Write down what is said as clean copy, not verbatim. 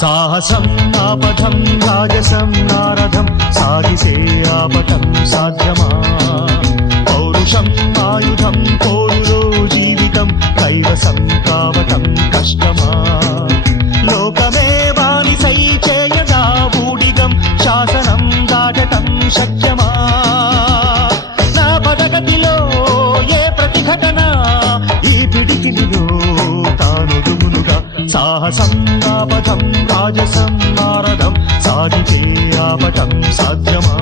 సాహసం ఆపథం రాజసం నారథం సాగిసే ఆపటం సాధ్యమా పౌరుషం ఆయుధం పోరులో జీవితం కైవసం కావటం కష్టమా లోకమే బానిసై చేయగా బూడిగం శాసనం దాటటం శక్యమా నా పదగతిలో ఏ ప్రతిఘటన ఈ పిడికిలిలో తానుదుమునుగా సాహసం ఆపథం రాజసం నారథం సాగితే ఆపటం సాధ్యమా